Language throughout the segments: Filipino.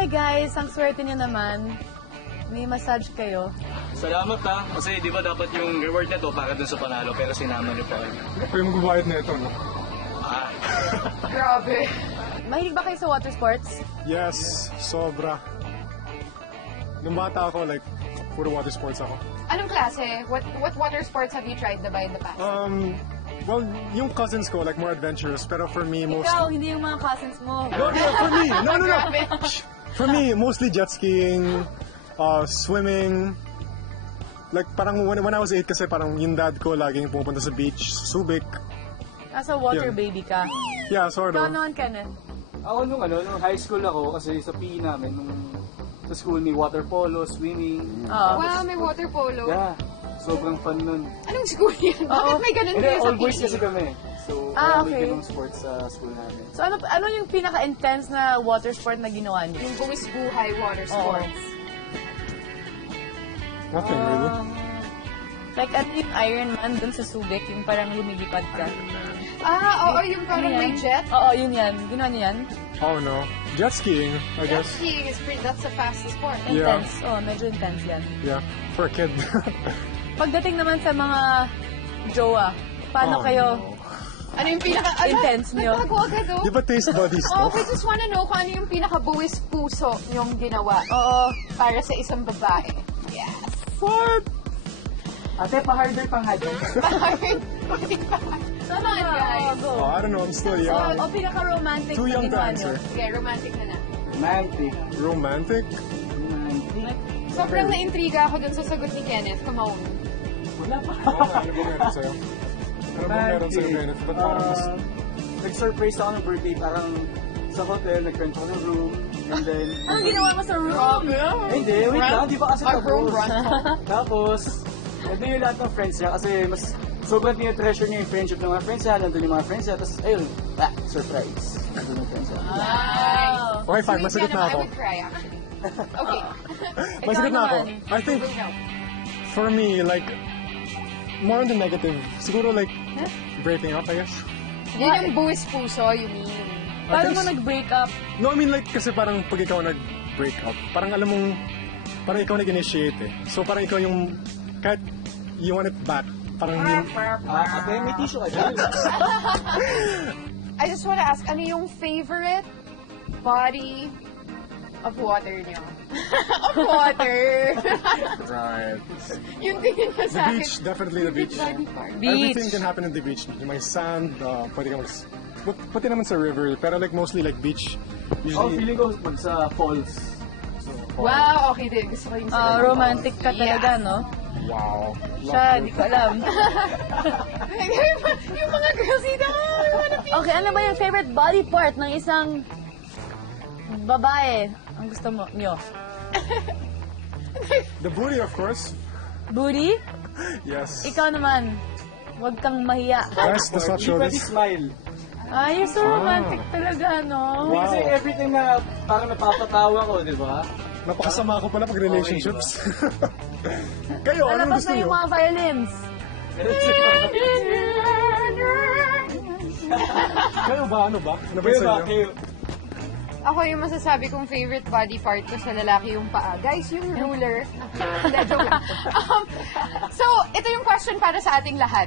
Hi guys, ang swerte niyo naman. May massage kayo. Salamat ha. Kasi di ba dapat yung reward na to para dun sa panalo pero sinama niyo pa rin. Ako yung magbabayad na ito, no? Grabe. Mahilig ba kayo sa water sports? Yes, sobra. Nung bata ako, like, puro water sports ako. Anong klase? What water sports have you tried na ba in the past? Well, yung cousins ko, like, more adventurous. Pero for me, most... Ikaw, hindi yung mga cousins mo. No, for me! No! Grabe. For me, mostly jet skiing, swimming. Like, parang when I was 8 kasi parang yung dad ko laging pumupunta sa beach, Subic. Nasa water Yun. baby ka. Yeah, sort Ikaw of. naman, Kenneth. Ako nung high school ako kasi sa PE namin nung sa school may water polo, swimming. Wow, may water polo. Yeah. Sobrang fun nun. Anong school yan? Bakit may ganun And kayo then, sa all boys PE? kasi kami. So, Okay. may ganung sports sa school namin. So ano yung pinaka-intense na water sport na ginawa niyo? Yung buwis buhay water sports. Nothing really. Like ano yung Ironman dun sa Subic, yung parang lumilipad ka. Oo, yung parang may jet. Oo, yun yan. Ginawa niyo yan? Oh no. Jet skiing, I Jet guess. skiing is pretty, that's the fastest sport. Yeah. Intense. Oo, medyo intense yan. Yeah, for a kid. Pagdating naman sa mga jowa, paano Oh, kayo no. Ano yung pinaka... intense nyo? Nagbago agad, oh. Di ba taste buddies to? Oh, we just wanna know kung ano yung pinaka-buwis puso yung ginawa. Oo. Para sa isang babae. Yes. What? Ate, pa-harder pa nga dyan. Come on, guys. Go. Oh, I don't know, I'm still young. O pinaka-romantic Too na young to ginawa niyo? answer. Okay, romantic na na. Romantic. Romantic? Sobrang na-intriga ako dun sa sagot ni Kenneth. Come on. Wala pa. Ano ba meron sa'yo? Ano ba meron sa'yo, Kenneth? Ba't parang mas... Nag-surprise ako ng birthday. Parang sa hotel, nag-rent ako ng room. And then... Anong ginawa mo sa room? Hindi, wait lang. Di ba kasi Our room tapos? run. Tapos, nandun yung lahat ng friends niya. Kasi mas sobrang tinitreasure niya yung friendship ng mga friends niya. Nandun yung mga friends niya. Tapos, ayun, surprise. Nandun yung friends niya. Wow. Okay, fine, Sweet masagot ka na naman. ako. I would cry, actually. Okay. Masagot na ako. naman. I think, for me, like, more on the negative. Siguro, like, breaking up, I guess. Yun yung buwis puso, you mean. Paano I mo guess- nag-break up? No, I mean, like, kasi parang pag ikaw nag-break up, parang alam mong, parang ikaw nag-initiate eh. So, parang ikaw yung, kahit you want it back, parang yung, Ate, may tissue ka dyan. I just wanna ask, ano yung favorite body of water niyo? Of water! right. yung tingin niya The sa akin. beach, definitely the beach. Body part. Everything can happen in the beach. Yung may sand, pwede ka pati naman sa river, pero like mostly like beach. Oh, Usually, feeling ko mag sa falls. So, Wow, okay din. Gusto ko yung Romantic ka talaga, no? wow. Siya, di ko alam. yung mga girls dito, Okay, ano ba yung favorite body part ng isang babae ang gusto mo nyo? The booty, of course. Booty? Yes. Ikaw naman, huwag kang mahiya. Guys, does not Hindi show pwede this. smile. Ay, you're so romantic talaga, no? Wow. Kasi everything na parang napapatawa ko, di ba? Napakasama ko pala pag relationships. Kayo, anong Lalabas gusto na yung nyo? mga violins. Kayo ba? Ano ba? Ano ba Kayo sa ba? inyo? Kayo? Ako yung masasabi kong favorite body part ko sa lalaki yung paa. Guys, yung ruler. Hindi, joke lang. So, ito yung question para sa ating lahat.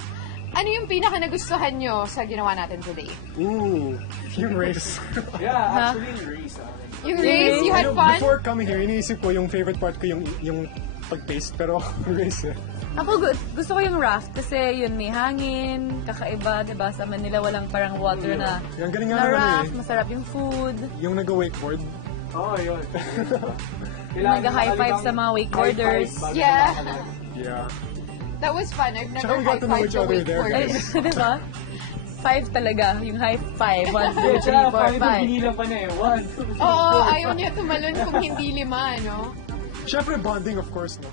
Ano yung pinaka nagustuhan nyo sa ginawa natin today? Ooh, yung race. Yeah, actually, race. Yung race, you had fun? Before coming here, iniisip ko yung favorite part ko yung pag-taste, pero race eh. Ako gusto ko yung raft kasi yun may hangin, kakaiba, 'di ba? Sa Manila walang parang water na Yung galing nga na naman raft, eh. masarap yung food. Yung nag-wakeboard. Oo, yun. Nag-high five sa mga wakeboarders. Yeah. Yeah. That was fun. I've Tsaka never we got to know high-fived each a other there, Ay, wakeboarder. 'di ba? Five talaga, yung high five. 1, 2, Yeah, 3, tsaka 4, funny pa, 5. binilang pa niya eh. 1, 2, 3, Oo, ayaw niya tumalon kung hindi 5, no? Siyempre bonding, of course, no?